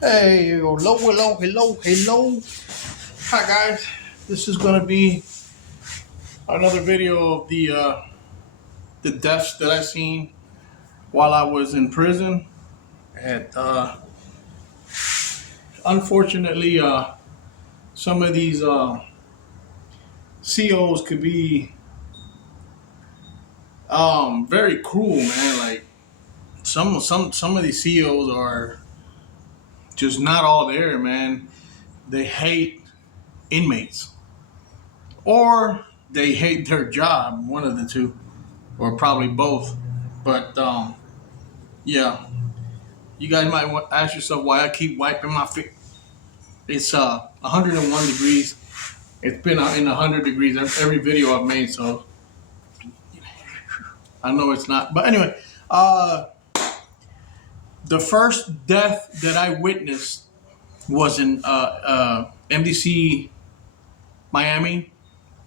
Hey, hello, hello, hello, hello. Hi, guys. This is gonna be another video of the deaths that I seen while I was in prison. And unfortunately, some of these COs could be very cruel, man. Like some of these COs are just not all there, man. They hate inmates, or they hate their job. One of the two, or probably both. But yeah, you guys might ask yourself why I keep wiping my feet. It's 101 degrees. It's been in 100 degrees every video I've made, so I know it's not. But anyway, uh, the first death that I witnessed was in MDC Miami.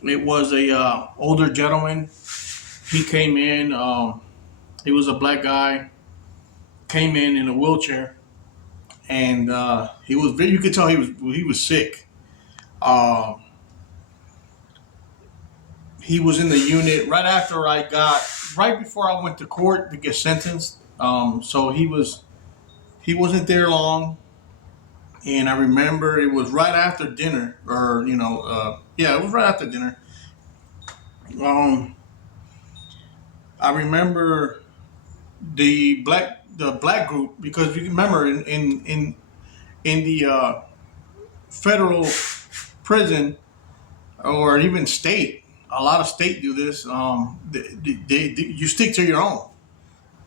It was a older gentleman. He came in. He was a black guy. Came in a wheelchair, and he was. You could tell he was sick. Um, he was in the unit right before I went to court to get sentenced. So he wasn't there long, and I remember it was right after dinner, or yeah, it was right after dinner. Um, I remember the black group, because you remember in the federal prison, or even state. A lot of state do this. You stick to your own.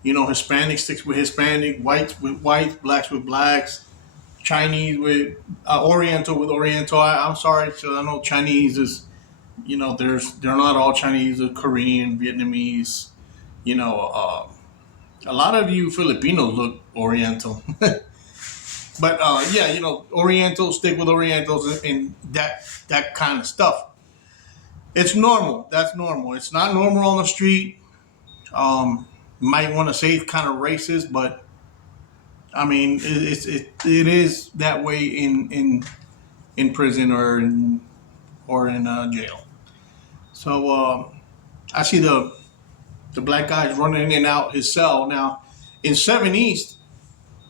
Hispanic sticks with Hispanic, whites with whites, blacks with blacks, Chinese with Oriental with Oriental. I'm sorry, so I know Chinese is, they're not all Chinese. They're Korean, Vietnamese. You know, uh, a lot of you Filipinos look Oriental, but yeah, Orientals stick with Orientals, and that kind of stuff. It's normal. That's normal. It's not normal on the street. Might want to say it's kind of racist, but I mean, it is that way in prison, or in jail. So I see the black guys running in and out his cell now. In Seven East,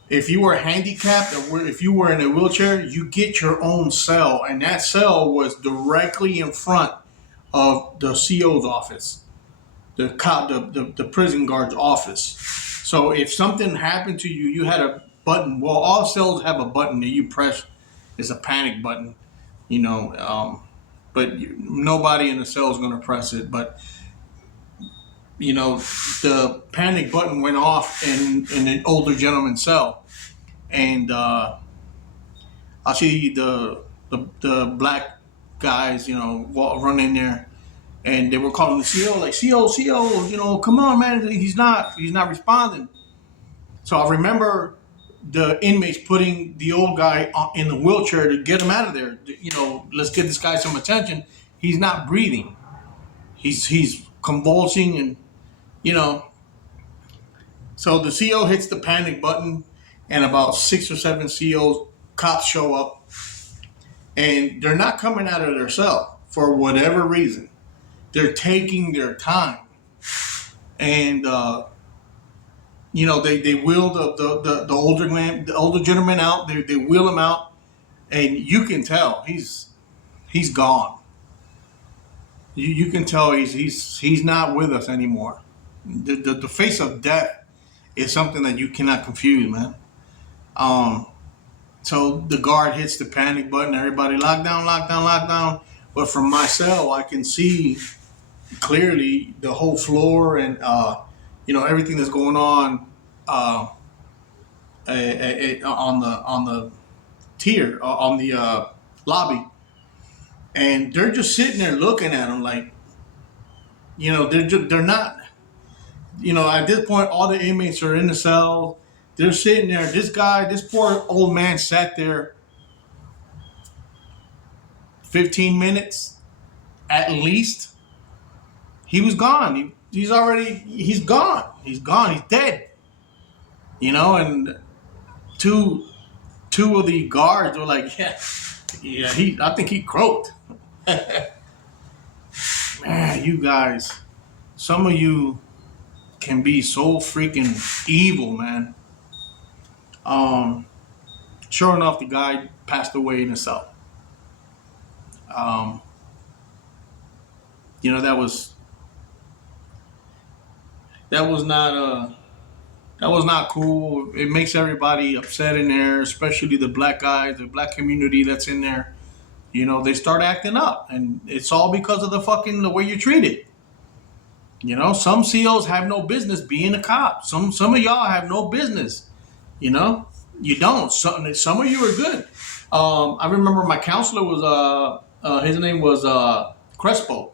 if you were handicapped, or if you were in a wheelchair, you get your own cell, and that cell was directly in front of the CO's office, the prison guard's office. So if something happened to you, you had a button. Well, all cells have a button that you press. It's a panic button, you know. But nobody in the cell is going to press it. But the panic button went off in an older gentleman's cell, and I see the black guys, run in there, and they were calling the CO, like, CO, come on, man, he's not responding. So I remember the inmates putting the old guy in the wheelchair to get him out of there. Let's get this guy some attention. He's not breathing. He's convulsing, and you know. So the CO hits the panic button, and about 6 or 7 cops show up, and they're not coming out of their cell for whatever reason. They're taking their time, and they wheel the older gentleman out. They wheel him out, and you can tell he's gone. You can tell he's not with us anymore. The face of death is something that you cannot confuse, man. Um, so the guard hits the panic button. Everybody lock down, lock down, lock down. But from my cell, I can see clearly the whole floor, and everything that's going on uh, on the tier on the lobby, and they're just sitting there looking at him like, they're not. At this point, all the inmates are in the cell. They're sitting there. This poor old man sat there 15 minutes at least. He was gone. He's gone. He's gone. He's dead. And two two of the guards were like, I think he croaked. Man, you guys, some of you can be so freaking evil, man. Um, sure enough, the guy passed away in a cell. Um, you know, that was not that was not cool. It makes everybody upset in there, especially the black guys, the black community that's in there. You know, they start acting up, and it's all because of the way you're treated. You know, some CEOs have no business being a cop. Some of y'all have no business. You know, you don't. Some of you are good. I remember my counselor was his name was Crespo.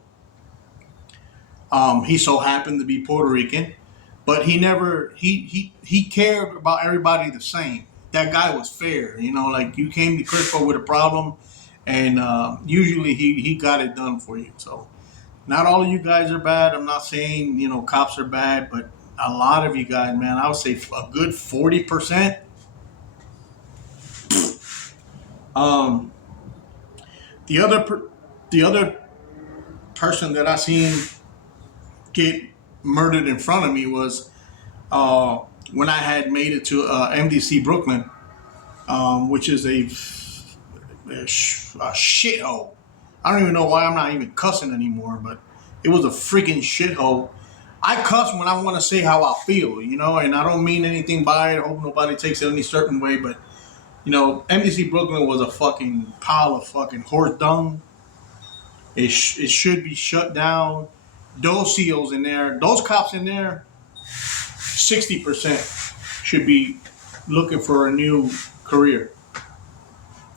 He so happened to be Puerto Rican, but he never he cared about everybody the same. That guy was fair. You know, like you came to Crespo with a problem, and usually he got it done for you. So not all of you guys are bad. I'm not saying cops are bad, but a lot of you guys, man, I would say a good 40%. Um, the other the other person that I seen get murdered in front of me was uh, when I had made it to MDC Brooklyn, which is a shithole. I don't even know why I'm not even cussing anymore, but it was a freaking shithole. I cuss when I want to say how I feel, and I don't mean anything by it. I hope nobody takes it any certain way, but MDC Brooklyn was a fucking pile of fucking horse dung. It should be shut down. Those SEALs in there, those cops in there, 60% should be looking for a new career.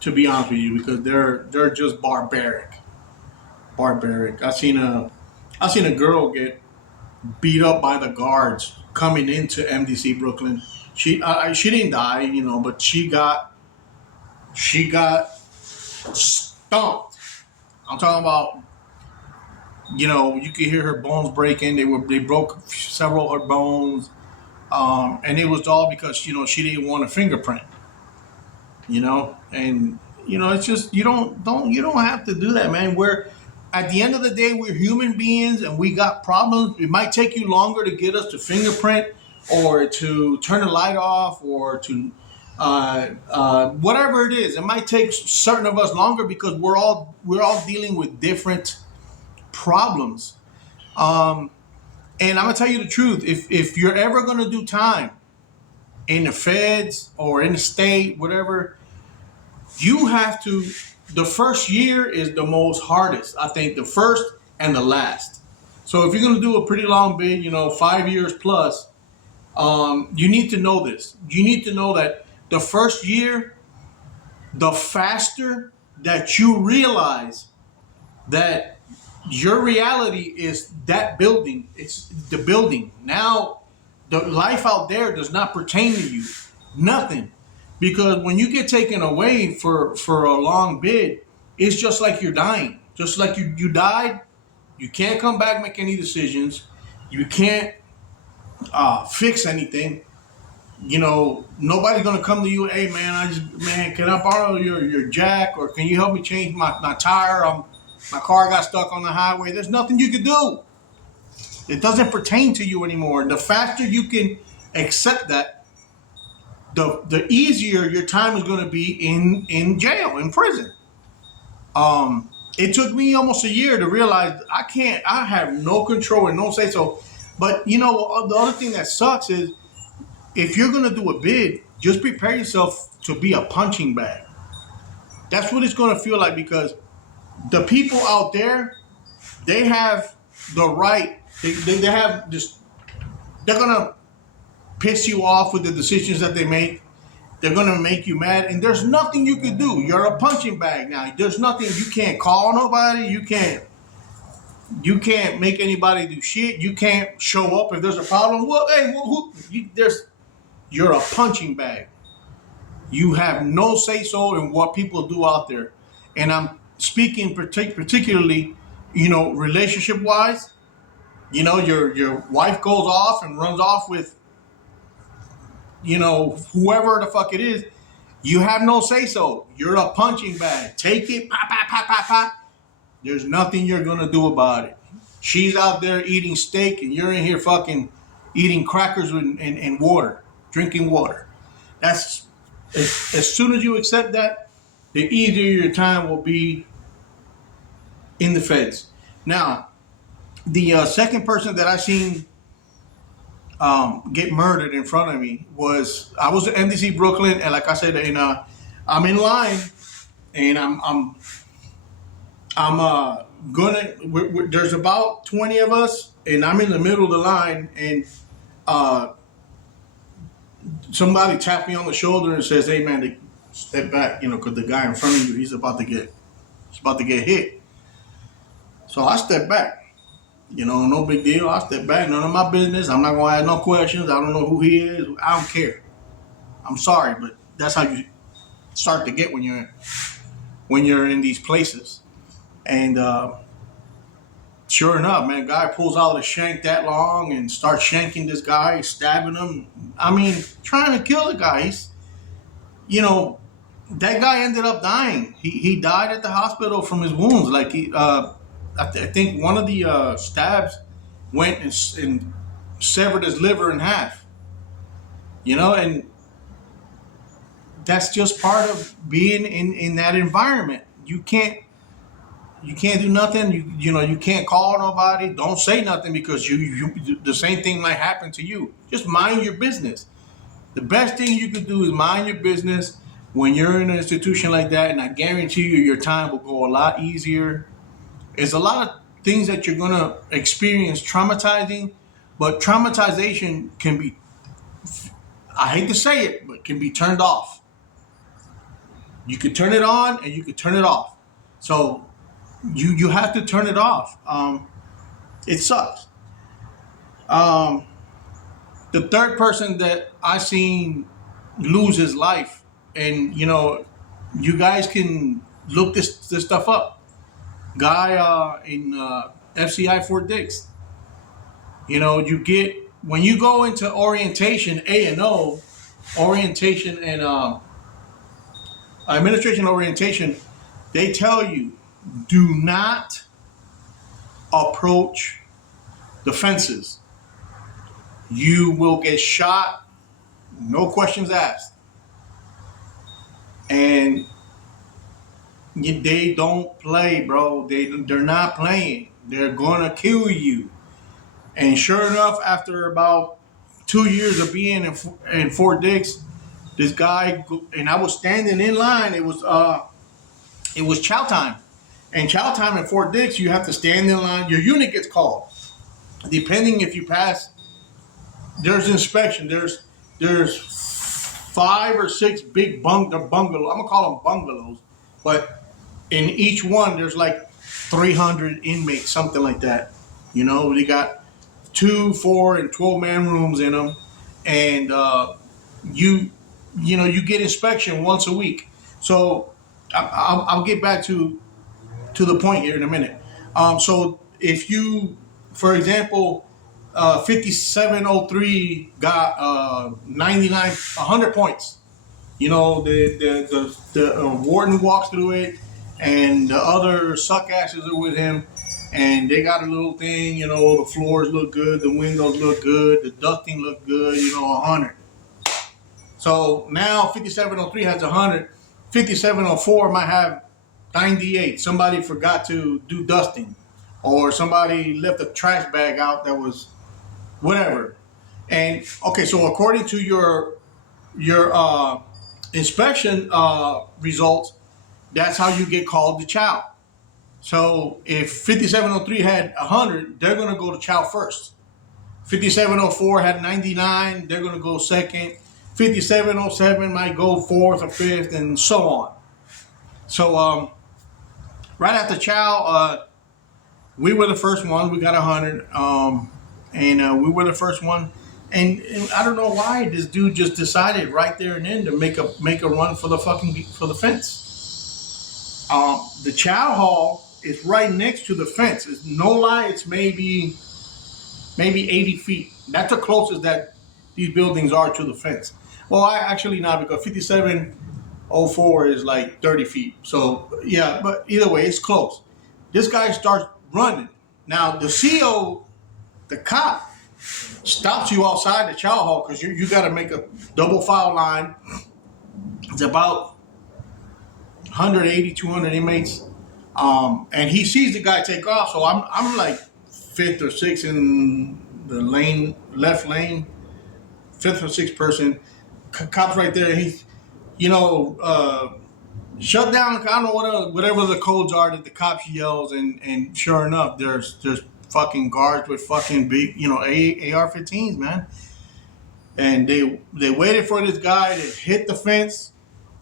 To be honest with you, because they're just barbaric. I seen a girl get beat up by the guards coming into MDC Brooklyn. She didn't die, but she got stomped. I'm talking about, you could hear her bones breaking. They broke several of her bones, and it was all because she didn't want a fingerprint. And it's just you don't have to do that, man. We're At the end of the day, we're human beings and we got problems. It might take you longer to get us to fingerprint or to turn the light off or to whatever it is. It might take certain of us longer because we're all dealing with different problems. And I'm gonna tell you the truth. If you're ever gonna do time in the feds or in the state, whatever, you have to. The first year is the most hardest. I think the first and the last. So if you're gonna do a pretty long bid, 5 years plus, you need to know this. You need to know that the first year, the faster that you realize that your reality is that building, it's the building. Now, the life out there does not pertain to you. Nothing. Because when you get taken away for a long bid, it's just like you're dying. Just like you died, you can't come back, make any decisions. You can't fix anything. Nobody's gonna come to you. Hey man, can I borrow your jack, or can you help me change my tire? My car got stuck on the highway. There's nothing you can do. It doesn't pertain to you anymore. The faster you can accept that, the easier your time is going to be in jail, in prison. It took me almost a year to realize I have no control and no say so. But the other thing that sucks is if you're going to do a bid, just prepare yourself to be a punching bag. That's what it's going to feel like, because the people out there, they have the right, they have this, they're going to piss you off with the decisions that they make. They're going to make you mad, and there's nothing you can do. You're a punching bag now. There's nothing. You can't call nobody. You can't make anybody do shit. You can't show up if there's a problem. Well, hey, you're a punching bag. You have no say-so in what people do out there. And I'm speaking particularly, relationship-wise. Your wife goes off and runs off with, whoever the fuck it is. You have no say so. You're a punching bag. Take it, pop, pop, pop, pop, pop. There's nothing you're gonna do about it. She's out there eating steak, and you're in here fucking eating crackers and water, drinking water. That's as soon as you accept that, the easier your time will be in the feds. Now, the second person that I seen get murdered in front of me was I was at NDC Brooklyn, and like I said, I'm in line, and I'm gonna. There's about 20 of us, and I'm in the middle of the line, and uh, somebody tapped me on the shoulder and says, "Hey man, step back," because the guy in front of you, he's about to get hit. So I step back. No big deal. I step back. None of my business. I'm not gonna ask no questions. I don't know who he is. I don't care. I'm sorry, but that's how you start to get when you're in these places. And sure enough, man, guy pulls out a shank that long and starts shanking this guy, stabbing him. I mean, trying to kill the guy. That guy ended up dying. He died at the hospital from his wounds. Like I think one of the stabs went and severed his liver in half. And that's just part of being in that environment. You can't do nothing. You can't call nobody. Don't say nothing because you the same thing might happen to you. Just mind your business. The best thing you can do is mind your business when you're in an institution like that, and I guarantee you your time will go a lot easier. It's a lot of things that you're gonna experience traumatizing, but traumatization can be, I hate to say it, but can be turned off. You could turn it on and you could turn it off. So you have to turn it off. It sucks. The third person that I seen lose his life, and you guys can look this stuff up. Guy in FCI Fort Dix. You get when you go into orientation A&O, orientation and administration orientation, they tell you do not approach the fences. You will get shot, no questions asked. And they don't play, bro. They're not playing. They're gonna kill you. And sure enough, after about 2 years of being in Fort Dix, this guy, and I was standing in line. It was chow time, and chow time in Fort Dix, you have to stand in line. Your unit gets called, depending if you pass. There's inspection. There's 5 or 6 big bungalows. I'm gonna call them bungalows, but in each one there's like 300 inmates, something like that. They got 2, 4, and 12-man rooms in them, and you get inspection once a week. So I'll get back to the point here in a minute. So if you, for example, 5703 got 99, 100 points. The warden walks through it, and the other suck asses are with him, and they got a little thing. The floors look good, the windows look good, the ducting look good. 100. So now 5703 has 100. 5704 might have 98. Somebody forgot to do dusting, or somebody left a trash bag out that was whatever. And okay, so according to your inspection results, that's how you get called to chow. So if 5703 had 100, they're going to go to chow first. 5704 had 99, they're going to go second. 5707 might go fourth or fifth, and so on. So right after chow, we were the first one. We got 100, and we were the first one. And I don't know why this dude just decided right there and then to make a run for the fence. The chow hall is right next to the fence. It's no lie. It's maybe 80 feet. That's the closest that these buildings are to the fence. Well, actually not, because 57 '04 is like 30 feet. So yeah, but either way, it's close. This guy starts running. Now the CO, the cop, stops you outside the chow hall because you got to make a double file line. It's about 180, 200 inmates. And he sees the guy take off. So I'm like fifth or sixth in the lane, left lane, fifth or sixth person. Cops right there. He's, you know, shut down. I don't know whatever the codes are that the cops yells, and sure enough, there's fucking guards with fucking big, you know, AR-15s, man. And they waited for this guy to hit the fence.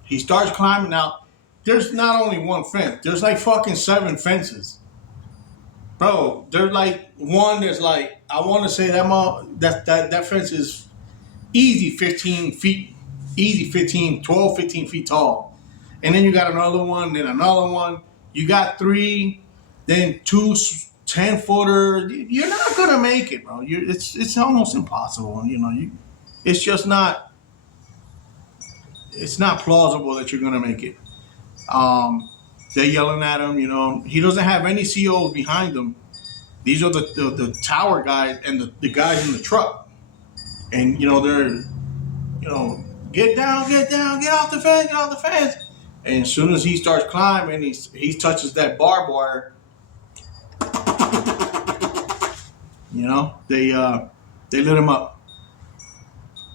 He starts climbing out. There's not only one fence. There's like fucking 7 fences, bro. There's like one that's like, I want to say that fence is easy 15 feet, easy 15 feet tall. And then you got another one, then another one. You got 3, then 2 10-footers. You're not gonna make it, bro. It's almost impossible. You know, it's just not. It's not plausible that you're gonna make it. They're yelling at him. You know, he doesn't have any COs behind him. These are the tower guys and the guys in the truck. And you know they're, you know, get down, get off the fence, get off the fence. And as soon as he starts climbing, he touches that barbed wire. You know, they lit him up.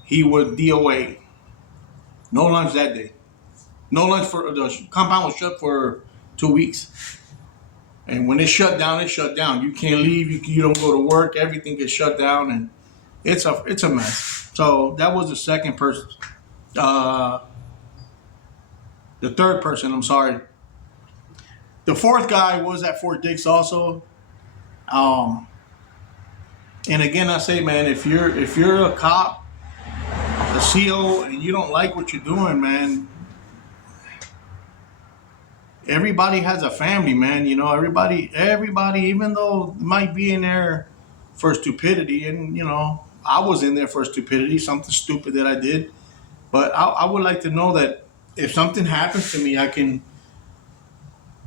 He was DOA. No lunch that day. No lunch for the compound was shut for 2 weeks. And when it shut down, it shut down. You can't leave. You don't go to work. Everything gets shut down, and it's a mess. So that was the second person. The third person. I'm sorry. The fourth guy was at Fort Dix also. And again, I say, man, if you're a cop, a CO, and you don't like what you're doing, man, everybody has a family, man. You know, everybody, even though might be in there for stupidity, and you know, I was in there for stupidity, something stupid that I did. But I would like to know that if something happens to me, I can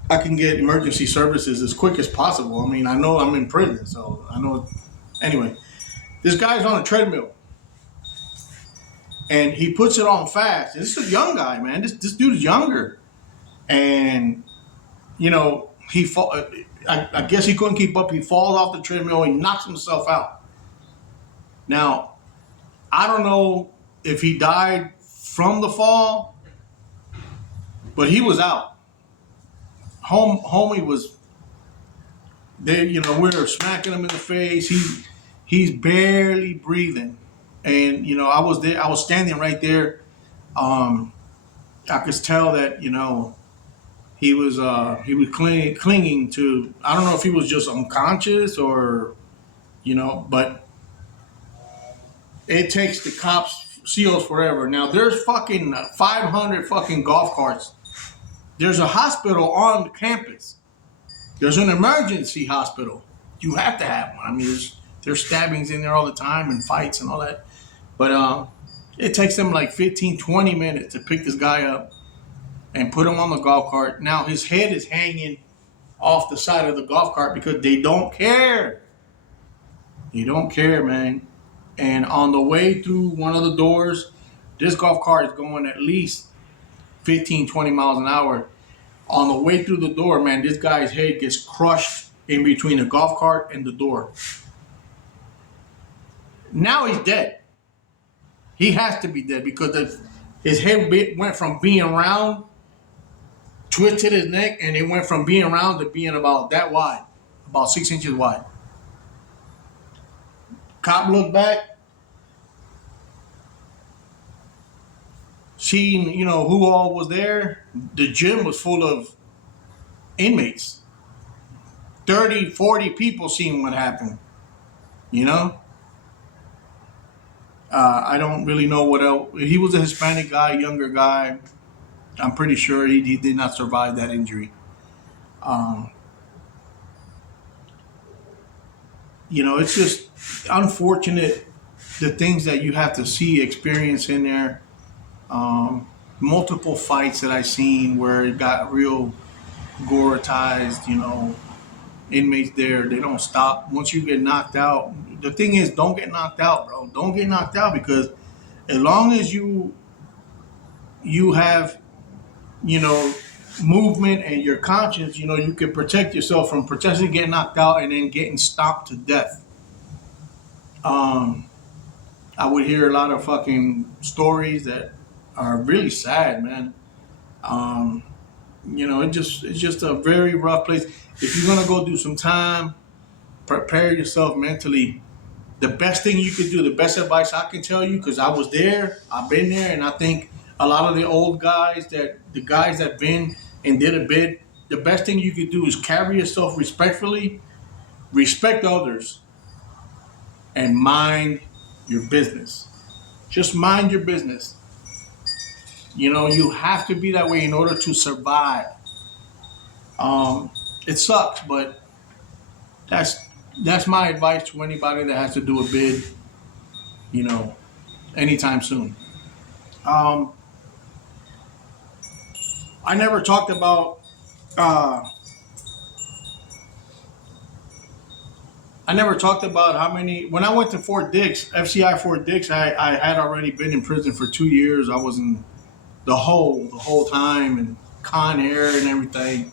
get emergency services as quick as possible. I mean, I know I'm in prison, so I know. Anyway, this guy's on a treadmill, and he puts it on fast. This is a young guy, man. This dude is younger, and you know I guess he couldn't keep up. He falls off the treadmill. He knocks himself out. Now, I don't know if he died from the fall, but he was out. Homie was there. You know, we were smacking him in the face. He's barely breathing, and you know, I was there. I was standing right there. I could tell that, you know, he was clinging to. I don't know if he was just unconscious or, you know, but it takes the cops, SEALs forever. Now there's fucking 500 fucking golf carts. There's a hospital on the campus. There's an emergency hospital. You have to have one. I mean, there's stabbings in there all the time and fights and all that. But it takes them like 15, 20 minutes to pick this guy up and put him on the golf cart. Now his head is hanging off the side of the golf cart because they don't care. They don't care, man. And on the way through one of the doors, this golf cart is going at least 15, 20 miles an hour. On the way through the door, man, this guy's head gets crushed in between the golf cart and the door. Now he's dead. He has to be dead because his head went from being round, twisted his neck, and it went from being round to being about that wide, about 6 inches wide. Cop looked back, seen, you know, who all was there. The gym was full of inmates. 30, 40 people seen what happened, you know? I don't really know what else. He was a Hispanic guy, younger guy. I'm pretty sure he did not survive that injury. You know, it's just unfortunate the things that you have to see, experience in there. multiple fights that I've seen where it got real goretized, inmates there, they don't stop. Once you get knocked out, the thing is, don't get knocked out, bro. Don't get knocked out because as long as you have, you know, movement and your conscience, you can protect yourself from potentially getting knocked out and then getting stomped to death. Um, I would hear a lot of fucking stories that are really sad, man. Um, it's just a very rough place. If you're gonna go do some time, prepare yourself mentally. The best thing you could do, the best advice I can tell you, because I was there, I've been there, and I think a lot of the old guys the guys that been and did a bit, the best thing you could do is carry yourself respectfully, respect others, and mind your business. Just mind your business. You have to be that way in order to survive. Um, it sucks, but that's that's my advice to anybody that has to do a bid, you know, anytime soon. Um, I never talked about. Uh, I never talked about how many. When I went to Fort Dix, FCI Fort Dix, I had already been in prison for 2 years. I was in the whole time and Con Air and everything.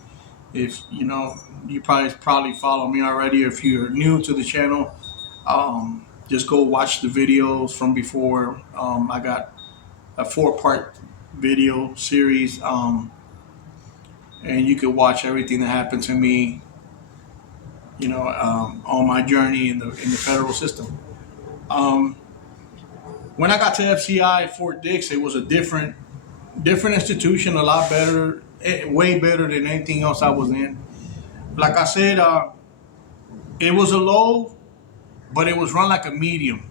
If you probably follow me already. If you're new to the channel, just go watch the videos from before. I got a 4-part video series, and you can watch everything that happened to me. On my journey in the federal system. Um, when I got to FCI Fort Dix, it was a different institution, a lot better, way better than anything else I was in. Like I said, it was a low, but it was run like a medium.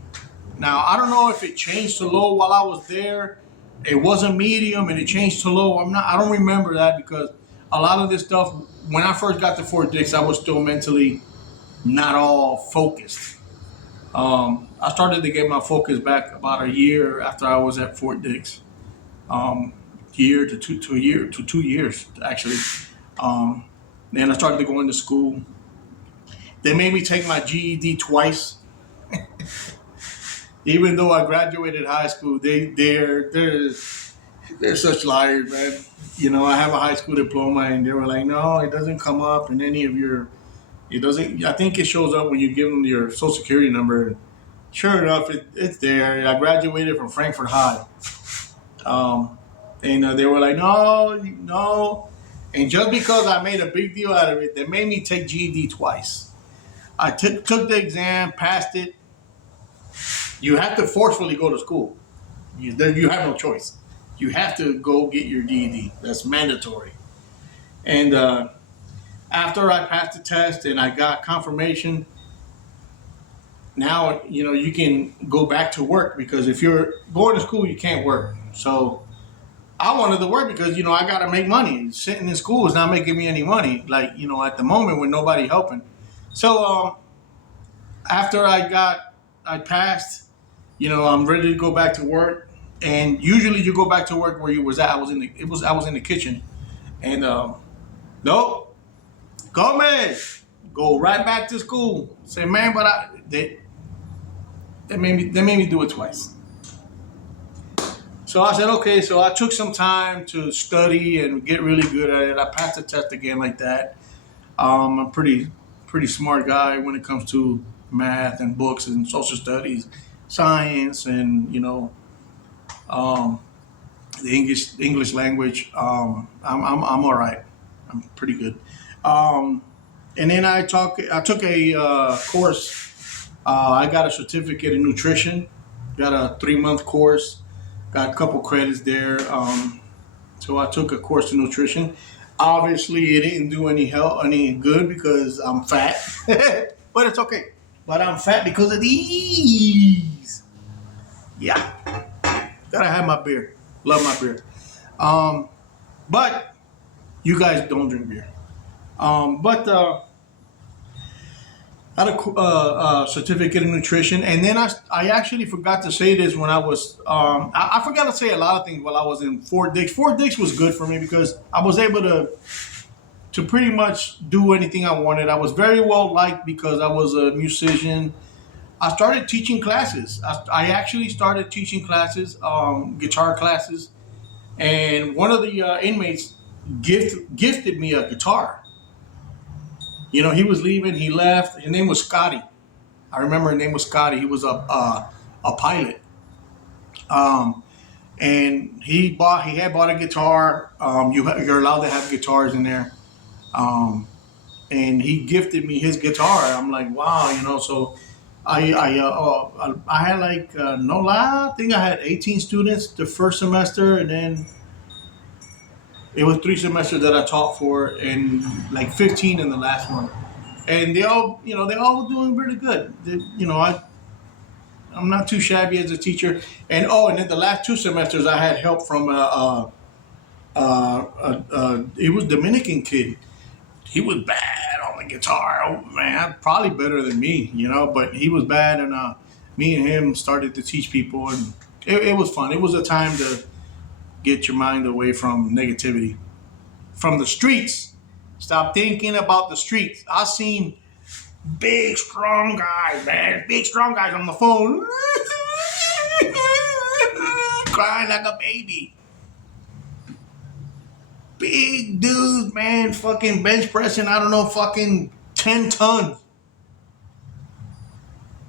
Now I don't know if it changed to low while I was there. It was a medium and it changed to low. I don't remember that because a lot of this stuff. When I first got to Fort Dix, I was still mentally not all focused. I started to get my focus back about a year after I was at Fort Dix. Um, year to 2 years actually. Um, then I started to go into school. They made me take my GED twice, even though I graduated high school. They're such liars, man. I have a high school diploma, and they were like, no, it doesn't come up in any of your. It doesn't. I think it shows up when you give them your social security number. Sure enough, it's there. I graduated from Frankfurt High. Um, and they were like, no, no. And just because I made a big deal out of it, they made me take GED twice. I took the exam, passed it. You have to forcefully go to school. You have no choice. You have to go get your GED. That's mandatory. And after I passed the test and I got confirmation, now you can go back to work because if you're going to school, you can't work. So I wanted to work because I got to make money. Sitting in school is not making me any money. Like at the moment with nobody helping. So after I passed, I'm ready to go back to work. And usually you go back to work where you was at. I was in the kitchen, and nope, Gomez, go right back to school. Say, man, but they made me do it twice. So I said, okay. So I took some time to study and get really good at it. I passed the test again like that. I'm a pretty smart guy when it comes to math and books and social studies, science, and um, the English language. I'm all right. I'm pretty good. Um, and then I took a course. I got a certificate in nutrition. Got a 3-month course. Got a couple credits there. So I took a course in nutrition. Obviously, it didn't do any good because I'm fat, but it's okay. But I'm fat because of these. Yeah, gotta have my beer. Love my beer. Um, but you guys don't drink beer. But I had a certificate in nutrition, and then I actually forgot to say this when I was I forgot to say a lot of things while I was in Fort Dix. Fort Dix was good for me because I was able to pretty much do anything I wanted. I was very well liked because I was a musician. I started teaching classes. I actually started teaching classes, guitar classes, and one of the inmates gifted me a guitar. You know, he was leaving. He left. His name was Scotty. I remember his name was Scotty. He was a pilot. Um, and he had bought a guitar. You're allowed to have guitars in there. Um, and he gifted me his guitar. I'm like, wow, you know. So I had like no lie. I think I had 18 students the first semester, and then it was 3 semesters that I taught for, and like 15 in the last one. And they all were doing really good. I'm not too shabby as a teacher. And then the last 2 semesters I had help from it was Dominican kid. He was bad on the guitar. Oh man, probably better than me, you know. But he was bad, and me and him started to teach people, and it was fun. It was a time to get your mind away from negativity, from the streets. Stop thinking about the streets. I seen big strong guys, man, big strong guys on the phone, crying like a baby. Big dudes, man, fucking bench pressing, I don't know, fucking 10 tons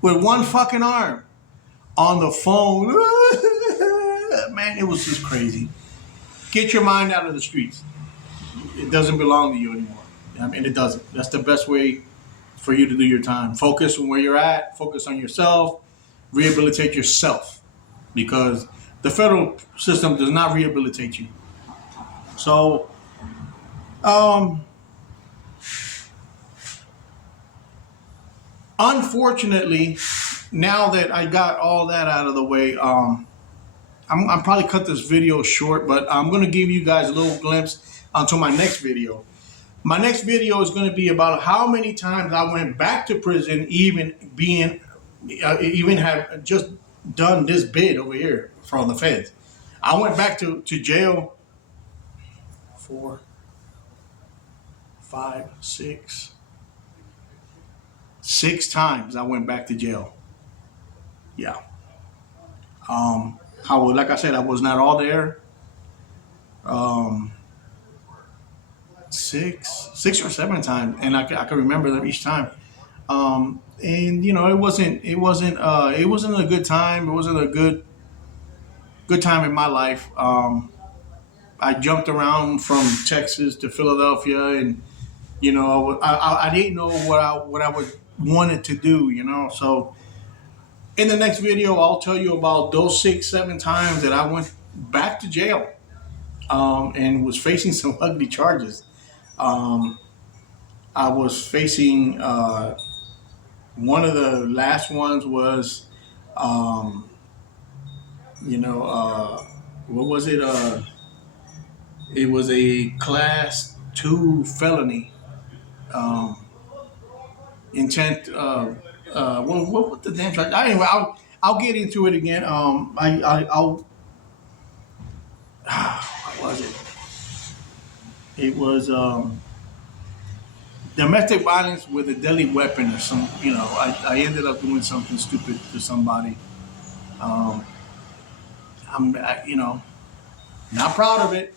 with one fucking arm on the phone. Man, it was just crazy. Get your mind out of the streets. It doesn't belong to you anymore. I mean, it doesn't. That's the best way for you to do your time. Focus on where you're at, focus on yourself, rehabilitate yourself, because the federal system does not rehabilitate you. So, unfortunately, now that I got all that out of the way, I'm probably cut this video short, but I'm going to give you guys a little glimpse onto my next video. My next video is going to be about how many times I went back to prison, even have just done this bid over here from the feds. I went back to jail 4, 5, 6 times. I went back to jail. Yeah. Like I said, I was not all there. 6 or 7 times, and I can remember them each time. And you know, it wasn't a good time. It wasn't a good time in my life. I jumped around from Texas to Philadelphia, and you know, I didn't know what I would wanted to do. You know, so in the next video, I'll tell you about those 6, 7 times that I went back to jail, and was facing some ugly charges. I was facing one of the last ones was, you know, what was it? It was a class 2 felony. Intent. What the damn charge? Anyway, I'll get into it again. I'll. What was it? It was domestic violence with a deadly weapon or some. You know, I ended up doing something stupid to somebody. You know, not proud of it.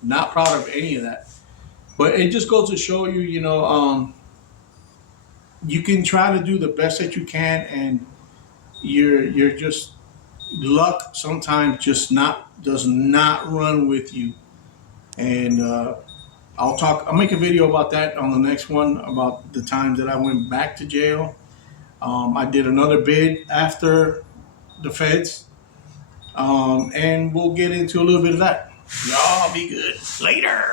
Not proud of any of that. But it just goes to show you, you know, you can try to do the best that you can, and you're just luck sometimes does not run with you. And I'll make a video about that on the next one, about the times that I went back to jail. I did another bid after the feds, and we'll get into a little bit of that. Y'all be good. Later.